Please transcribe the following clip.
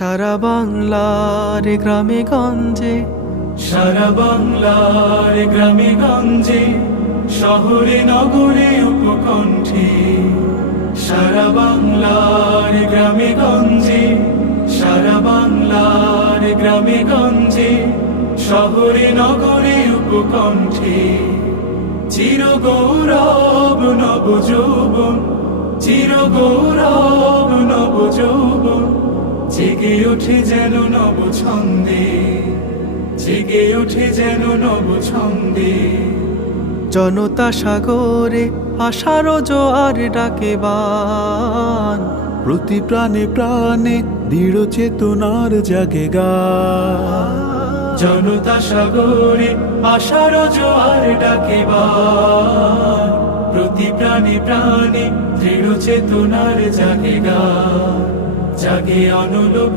সারা বাংলার গ্রামে গঞ্জে, সারা বাংলার গ্রামে গঞ্জে, শহরে নগরে উপকণ্ঠে। সারা বাংলার গ্রামে গঞ্জে, সারা বাংলার গ্রামে গঞ্জে, শহরে নগরে উপকণ্ঠে। চির গৌরব নব যৌবন, চির গৌরব নব যৌবন, জেগে ওঠে যেন নব ছন্দে, জেগে ওঠে যেন নব ছন্দে। জনতা সাগরে আশার জোয়ার ডাকে বান, প্রতি প্রাণে প্রাণে দৃঢ় চেতনার জাগে গান। জনতা সাগরে আশার জোয়ার ডাকে বান, প্রতি প্রাণে প্রাণে দৃঢ় চেতনার জাগে গান, জাগে অনলোক।